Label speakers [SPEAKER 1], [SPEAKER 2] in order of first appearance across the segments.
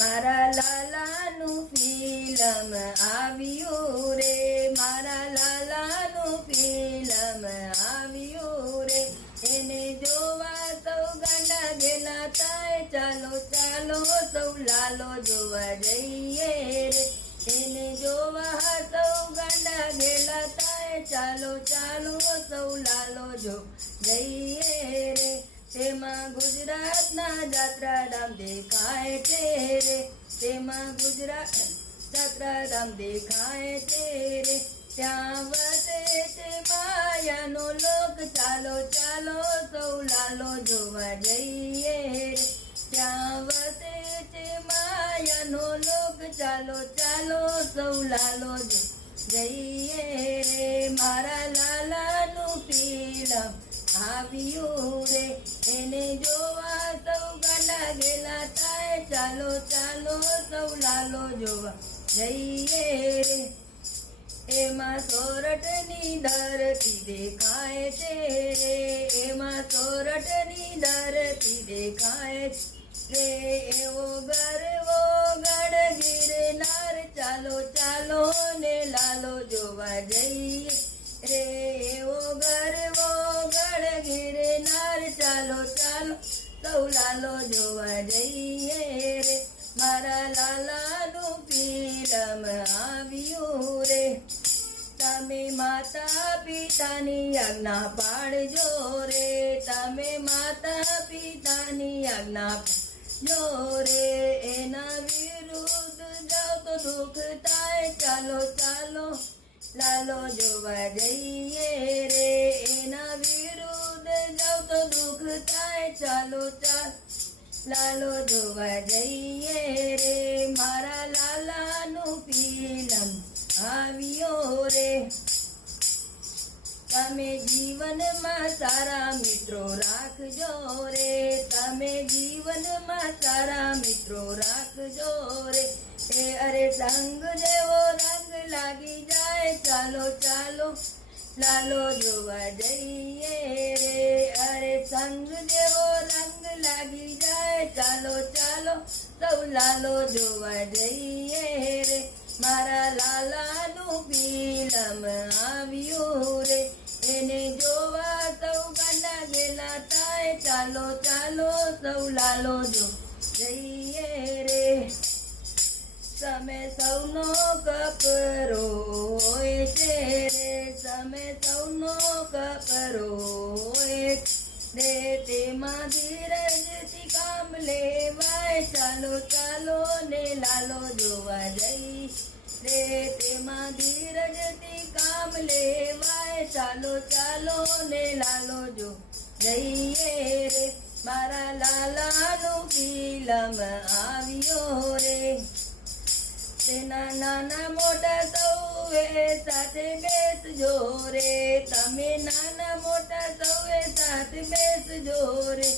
[SPEAKER 1] મારા લાલાનું ફિલ્મ આવ્યું રે, મારા લાલાનું ફિલ્મ આવ્યું રે. એને જોવા સૌ ગાંડા ગેલા થાય, ચાલો ચાલો, સૌ લાલો જોવા જઈએ રે. એને જોવા સૌ ગાંડા ગેલા થાય, ચાલો ચાલો, સૌ લાલો જો જઈએ રે. ગુજરાતના જાત્રાધામ દેખાય છે તેમાં ગુજરાત જાત્રાધામ દેખાય છે ત્યાં વસે છે માયાનો લોક. ચાલો ચાલો સૌ લાલો જોવા જઈએ ત્યાં વસે છે માયાનો લોક. ચાલો ચાલો સૌ લાલો જઈએ રે. મારા લાલાનું પીલમ આવ્યું રે. એને જોવા ગાંડા ગેલા થાય, ચાલો ચાલો, સૌ લાલો જોવા જઈએ. એમાં સોરઠની ધરતી દેખાય છે. રે એમાં સોરઠની ધરતી દેખાય છે. એવો ગરવો ગઢ ગિરનાર, ચાલો ચાલો ને લાલો જોવા જઈએ. રે, એવો ગરવો ગઢ ગિરનાર, ચાલો ચાલો સૌ લાલો જોવા જઈએ રે. મારા લાલાનું પીરમ આવ્યું રે. તમે માતા પિતાની આજ્ઞા પાડજો રે. તમે માતા પિતાની આજ્ઞા જો રે. એના વિરુદ્ધ જાઓ તો દુઃખ થાય. ચાલો ચાલો, લાલો જોવા જઈએ રે. એના વિરુદ્ધ તો દુઃખ થાય, ચાલો, ચાલ. લાલો જોવા જઈએ રે, મારા લાલાનું ફિલ્મ આવ્યો રે. તમે જીવનમાં સારા મિત્રો રાખજો રે, તમે જીવનમાં સારા મિત્રો રાખજો રે. એ અરે સંગ જેવો રંગ લાગી જાય, ચાલો ચાલો. લાલો જોવા જઈએ રે અરે જેવો રંગ લાગી જાય. ચાલો ચાલો, સૌ લાલો જોવા જઈએ રે. મારા લાલાનું પીલમ આવ્યું રે. એને જોવા સૌ ગાંડા ગેલા થાય. ચાલો ચાલો, સૌ લાલો જો જઈએ રે. તમે સૌનો કપરો હોય છે રે. તમે સૌનો કપરો હોય રે તેમાં ધીરજથી કામ લેવાય. ચાલો ચાલો ને લાલો જોવા જઈ. રે તેમાં ધીરજથી કામ લેવાય. ચાલો ચાલો ને લાલો જો જઈએ રે. મારા લાલાનું ફિલ્મ આવ્યો રે. તેના નાના મોટા સૌએ સાથે બેસજો રે. તમે નાના મોટા સૌએ સાથે બેસજો રે.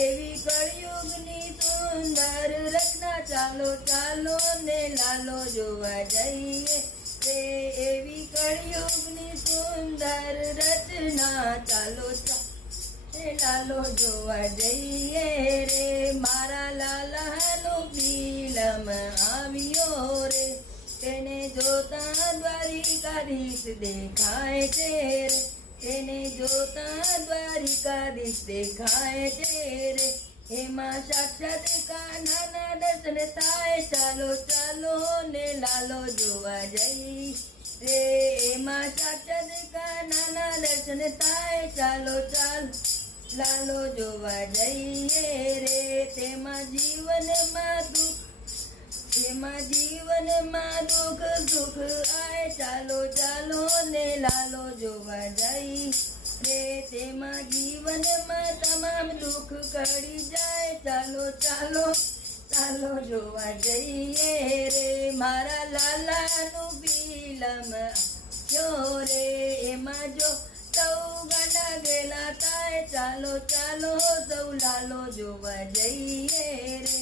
[SPEAKER 1] એવી કળિયુગની સુંદર રચના ચાલો ચાલો ને લાલો જોવા જઈએ રે. એવી કળિયુગની સુંદર રચના ચાલો લાલો જોવા જઈએ રે. મારા લાલાનું ફિલ્મ આવ્યો જોતા દ્વારિકાધીશ દેખાય છે રે. તેને જોતા દ્વારિકાધીશ દેખાય છે રે. એમાં સાક્ષાત કાનાના દર્શન થાય. ચાલો ચાલો ને લાલો જોવા જઈ રે. એમાં સાક્ષાત કાનાના દર્શન થાય. ચાલો ચાલો, લાલો જોવા જઈએ રે. તેમાં જીવનમાં દુઃખ તેમાં જીવનમાં દુઃખ, સુખ આય, ચાલો ચાલો ને લાલો જોવા જઈ. રે, તેમાં જીવનમાં તમામ દુઃખ કરી જાય. ચાલો ચાલો ચાલો જોવા જઈએ. રે, મારા લાલાનું ફિલ્મ જો રે, એમાં જો સૌ ગાંડા ગેલા થાય. ચાલો ચાલો સૌ લાલો જોવા જઈએ. રે